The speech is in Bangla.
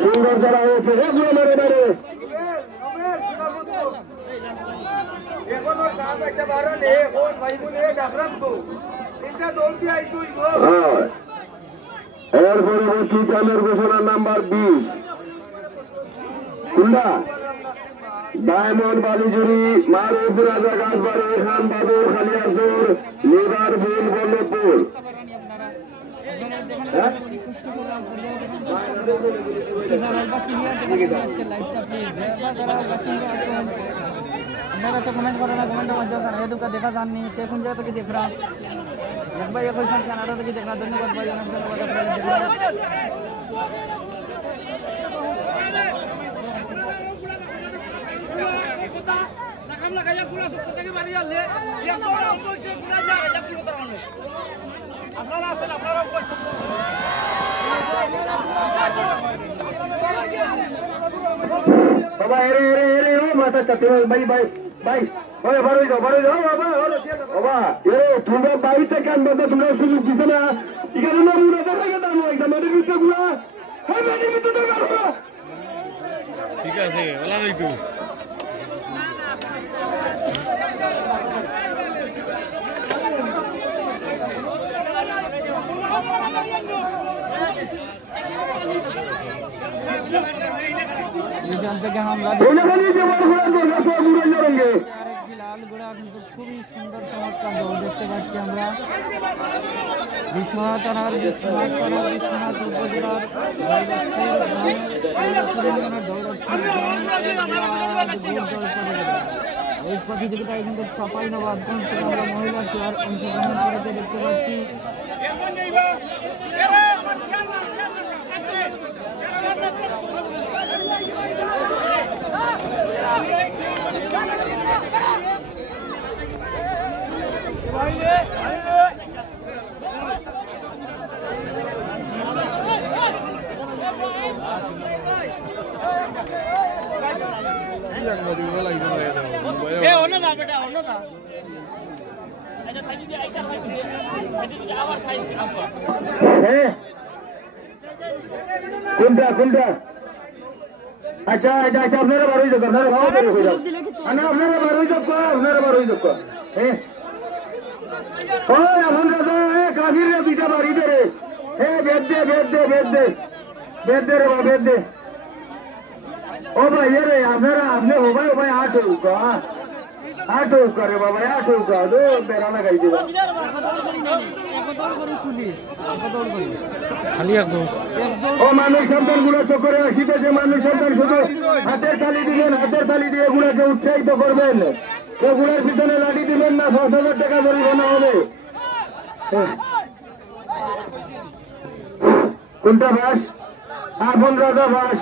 সুন্দর করা হয়েছে এর পরবর্তী চালের ঘোষণা নাম্বার 20 খুলনা ডায়মন্ড বালিজুরি মারুফ রাজা গাছবাড়ি খান বাদুর খালিয়াসুর লিভারপুল বল্লভপুর আপনারা তো কমেন্ট করেন না, কমেন্টের মাধ্যমে কানাডা দেখা যাননি সে কোন জায়গা থেকে দেখরা এক ভাই কইছেন কানাডা থেকে দেখরা। ধন্যবাদ ভাই, অনেক ধন্যবাদ বাবা এরে এরে এরে ও মাথা চাতে ভাই ভাই ভাই ওই বারোই যাও বাবা বাবা এ তোমরা বাড়িতে কেন বাবা তোমরা সুযোগ দিছো না এখানে না মুড়া দেখা গেছে আমি একদম মাটির ভিতরে গুলা হ্যাঁ মাটির ভিতরে গাড়ো ঠিক আছে ওলা নাই তো খুবই সুন্দর চমৎকার দৌড় দেখতে পাচ্ছি আমরা। বিশ্বনাথ থানার বিশ্বনাথ উপজেলার এই প্রতিযোগিতায় কিন্তু চাঁপাইনবাবগঞ্জ থেকে আমরা মহিলা প্লেয়ার অংশগ্রহণ করতে দেখতে পাচ্ছি। কোনটা কোনটা আচ্ছা আচ্ছা আচ্ছা আপনারা বারোই যোগ আপনারা ভালো করে হয়ে যাও আপনারা বারোই যোগ আপনারা বারোই যোগ হ্যাঁ ওই এখন রাজা কাফির রে দুইটা বাড়ি দে রে হ্যাঁ বেদ দে রে বা বেদ দে ও ভাই রে আপনারা আপনি ও ভাই আট করে বাবা আট দো বেড়া লাগাই দিবা ও মানুষ সন্তান গুলো চক্করে আসিতেছে মানুষ সন্তান শুধু হাতের তালি দিবেন হাতের তালি দিয়ে গুলাকে উৎসাহিত করবেন কেউ গুলার পিছনে লাঠি দিবেন না ৫,০০০ টাকা জরিমানা হবে। কোনটা বাস আপন রাজা বাস।